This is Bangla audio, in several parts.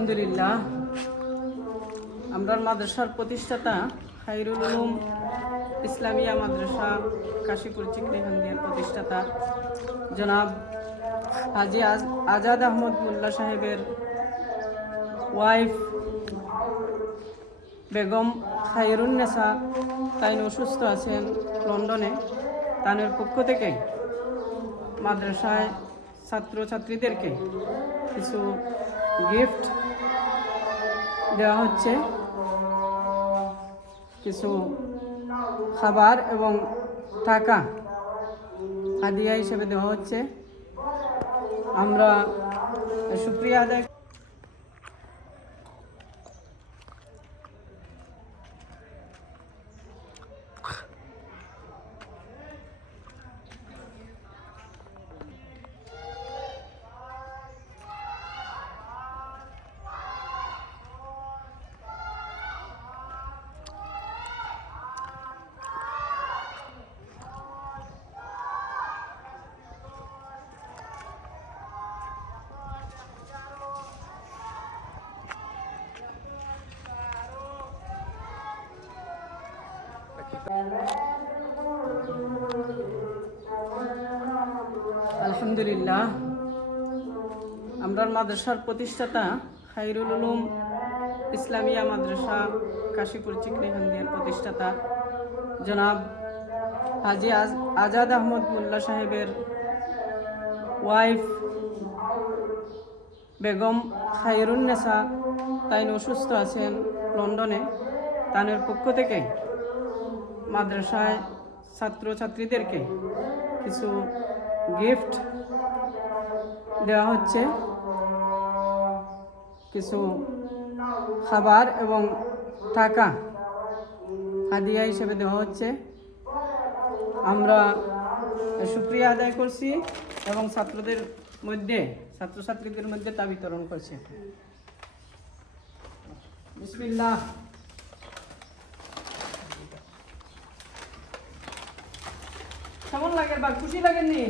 আলহামদুলিল্লাহ, আমরা মাদ্রাসার প্রতিষ্ঠাতা খায়রুল উলুম ইসলামিয়া মাদ্রাসা কাশীপুর চিকলিহান্দিয়ার প্রতিষ্ঠাতা জনাব হাজি আজাদ আহমদ মোল্লা সাহেবের ওয়াইফ বেগম খায়রুন্নেসা তাইন অসুস্থ আছেন লন্ডনে। তানের পক্ষ থেকে মাদ্রাসায় ছাত্রছাত্রীদেরকে কিছু গিফট দেওয়া হচ্ছে, কিছু খাবার এবং টাকা হাদিয়া হিসেবে দেওয়া হচ্ছে। আমরা শুকরিয়া আদায় আলহামদুলিল্লাহ, আমরা মাদ্রাসার প্রতিষ্ঠাতা খায়রুল উলুম ইসলামিয়া মাদ্রাসা কাশীপুর চিকলিহান্দিয়ার প্রতিষ্ঠাতা জনাব হাজি আজাদ আহমদ মোল্লা সাহেবের ওয়াইফ বেগম খায়রুন্নেসা তাইন অসুস্থ আছেন লন্ডনে। তানের পক্ষ থেকে মাদ্রাসায় ছাত্রছাত্রীদেরকে কিছু গিফট দেওয়া হচ্ছে, কিছু খাবার এবং টাকা হাদিয়া হিসেবে দেওয়া হচ্ছে। আমরা শুকরিয়া আদায় করছি এবং ছাত্রছাত্রীদের মধ্যে তা বিতরণ করছি। বিসমিল্লাহ। কেমন লাগে বা খুশি লাগেননি?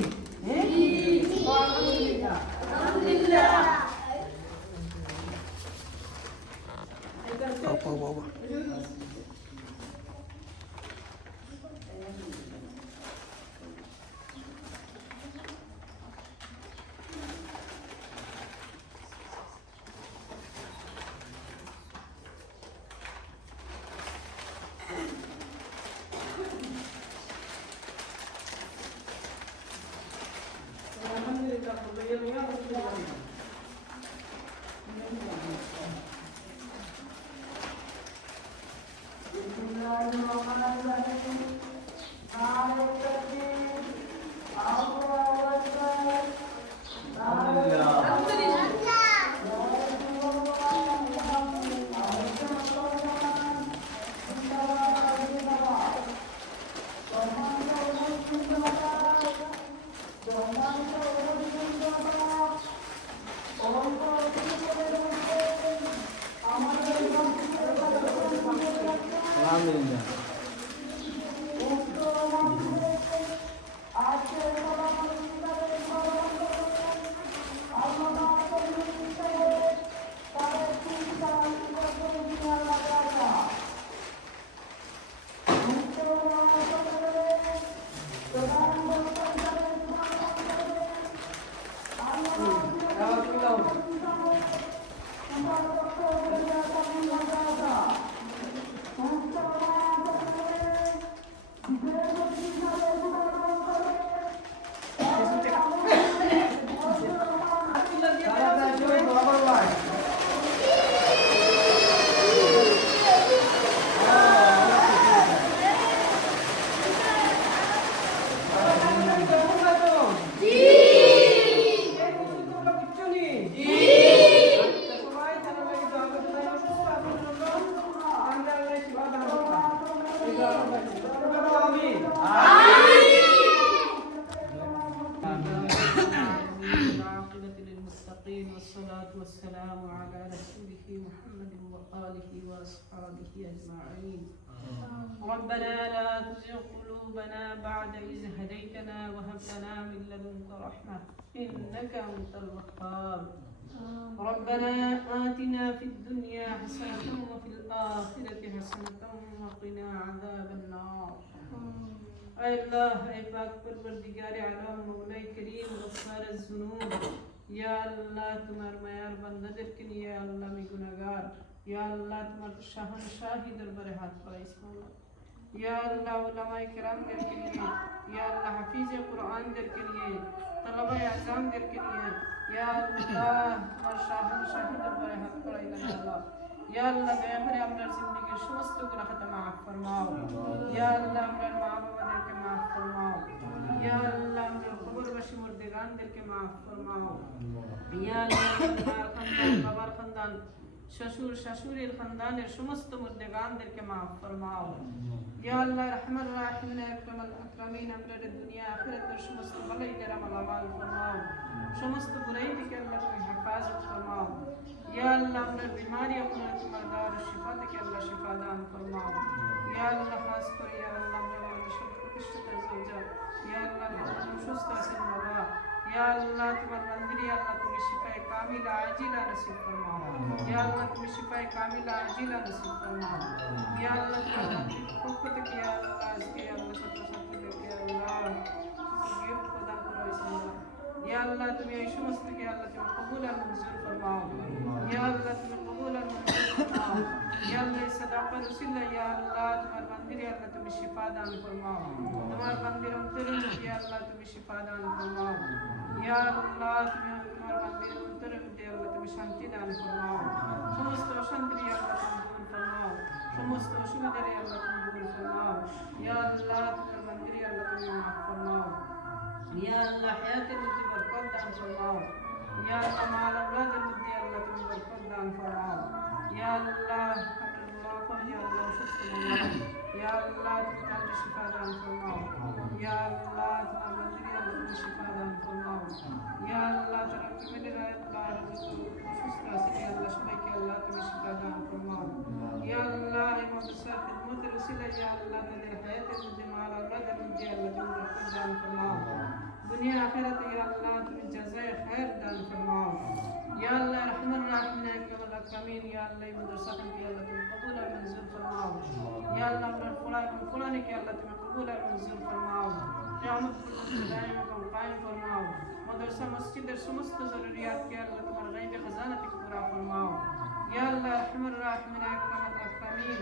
والصلاة والسلام على رسوله محمد وآله وأصحابه أجمعين. ربنا لا تزغ قلوبنا بعد إذ هديتنا وهب لنا من لدنك رحمة إنك أنت الوهاب. ربنا آتنا في الدنيا حسنة وفي الآخرة حسنة وقنا عذاب النار اے اللہ اے پاک پروردگار عالم مولا کریم غفار الذنوب یا اللہ تمہار معیار بندر کنی یا اللہ میں گناہگار یا اللہ تمہار شاہنشاہی دربار ہاتھ پڑھائیس مولا یا اللہ علماء کرام در کے لیے یا اللہ حفیظ قرآن در کے لیے طلبہ اعظام در کے لیے یا اللہ تمہار شاہنشاہی دربار ہاتھ پڑھائی لگا اللہ یا اللہ دیا کرے ہمارا زندگی شمست گناہ ختم معاف فرماؤ یا اللہ ہمارا ماں بابا دل کے معاف فرماؤ یا اللہ ہمارا قبر بشی مردگان دل کے معاف فرماؤ یا اللہ ہمارا خاندان بابار خاندان ششور ششور خاندان شمست مردگان دل کے معاف فرماؤ یا اللہ رحم الراحمین اکرم الاکرمین ہمارا دنیا آخرت شمست بلائی کرم العمال فرماؤ شمست برائی کے اللہ تمہیں حفاظت فرماؤ یا اللہ ہمارا بیماری اپنا تمہار شفا دے کہ اللہ شفا دان فرماؤ یا اللہ خاص کر یا اللہ ہمارا مشرق پرتشت زوجہ یا اللہ شست حسن مولا یا اللہ تمہار مندر یا اللہ تمہیں شفا کامل عاجلہ نصیب فرماؤ یا اللہ تمہیں شفا کامل عاجلہ نصیب فرماؤ یا اللہ تمہیں حکمت کیا اللہ از کے اللہ شفا شفا دے کہ اللہ گفت خدا کرو اس اللہ یا اللہ تمہیں عیشو مست کہ اللہ تمہیں قبول منظور فرماؤ یا اللہ تمہیں قبول منظور فرماؤ یا اللہ صداقہ رسول یا اللہ تمہار مندر یا اللہ تمہیں شفا دان فرماؤ تمہار مندر امترم یا اللہ تمہیں شفا دان فرماؤ یا اللہ تمہار مندر امترم یا اللہ تمہیں شانتی دان فرماؤ سمست روشندر یا اللہ تمہیں دور فرماؤ سمست روشندر یا اللہ تمہیں دور فرماؤ یا اللہ تمہار مندر یا اللہ تمہیں معاف فرماؤ یا اللہ حیات مجھے برکت دان فرماؤ یا اللہ مال اولاد مجھے اللہ تمہیں برکت دان فرماؤ یا اللہ یا اللہ شکر اللہ یا اللہ تمہیں شفا دان فرماؤ یا اللہ تمہار مندر یا اللہ تمہیں شفا دان فرماؤ یا اللہ ترقی میں رایت بار شستا سے اللہ شبہ کہ اللہ تمہیں شفا دان فرماؤ یا اللہ مدرسہ خدمت رسول یا اللہ تدیر حیات مجھے مال اولاد مجھے اللہ تمہیں برکت دان فرماؤ دنیا آخرت یا اللہ تمہیں جزائے خیر دان فرماؤ یا اللہ رحم الرحمن اکرم الاکرمین یا اللہ مدرسہ کی اللہ تمہیں قبول اور منظور فرماؤ یا اللہ قرآن کی اللہ تمہیں قبول اور منظور فرماؤ قیامت دائم کو قائم فرماؤ مدرسہ مسجد سمست ضروریات کے اللہ تمہارا غیب خزانہ تک پورا فرماؤ یا اللہ رحم الرحمن اکرم الاکرمین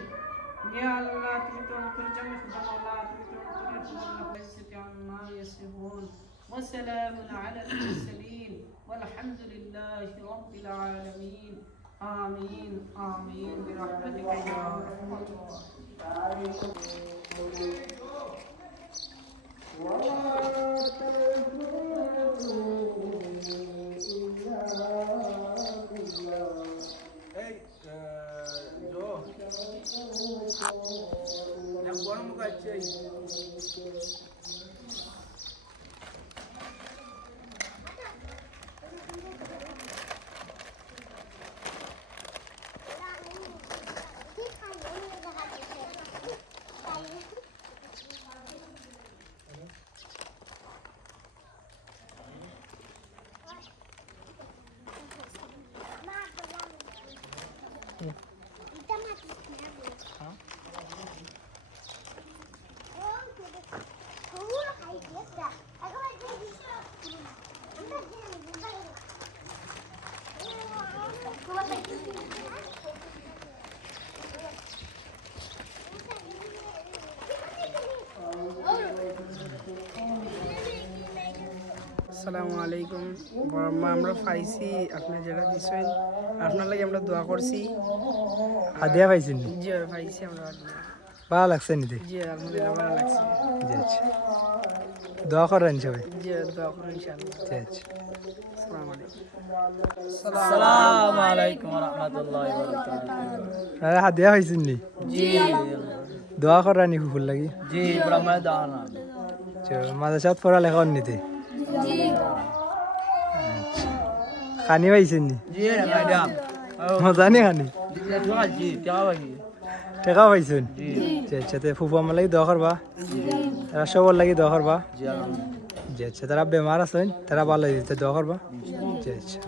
یا اللہ تمہیں تو مکر جمع خدا مولا تمہیں تو مکر خدا اللہ عما یصفون وسلام على المرسلين والحمد لله رب العالمين آمين آمين برحمتك يا أرحم আসসালামু আলাইকুম বড়ম্মা আমরা পাইছি আপনার যেটা দিছেন আপনার লাগে আমরা দোয়া করছি হাদিয়া পাইছেন নি? জি পাইছি আমরা ভালো লাগছে নিতে? জি আলহামদুলিল্লাহ ভালো লাগছে। জি আচ্ছা, দোয়া করেন সবাই। জি দোয়া করুন ইনশাআল্লাহ। জি আচ্ছা, আসসালামু আলাইকুম। আসসালামু আলাইকুম ওয়া রাহমাতুল্লাহি ওয়া বারাকাতুহু। আপনারা হাদিয়া পাইছেন নি? জি দোয়া করেন ফুল লাগি? জি ব্রহ্মা দানা মাদ্রাসাত পড়ালেখা নিতে? আচ্ছা, খানি পাইছেন নি? জি ম্যাডাম মজা নি খানি? জি তাওয়াই টেকা পাইছেন? জি আচ্ছা, তে ফুফু আমার লাগি দোয়া করবা, তারা সবার লাগি দোয়া করবা। জি আলহামদুলিল্লাহ। জি আচ্ছা, তারা বেমার আছেন তারা ভালো দিতে দোয়া করবা। জি আচ্ছা।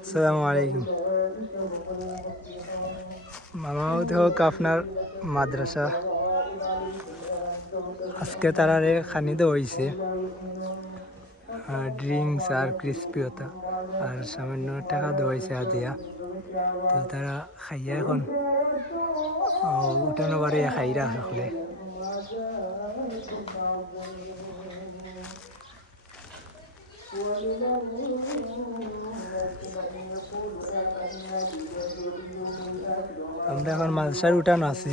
আসসালামু আলাইকুম মামাও হোক আপনার মাদ্রাসা আজকে তারারে খানি দেওয়া হয়েছে ড্রিঙ্কস আর ক্রিস্পিওতা আর সামান্য টাকা দেওয়া হয়েছে দিয়া তো তারা খাইয়া এখন উঠানো পারে খাইরা সকলে আমরা এখন মাদ্রাসার উঠানো আছি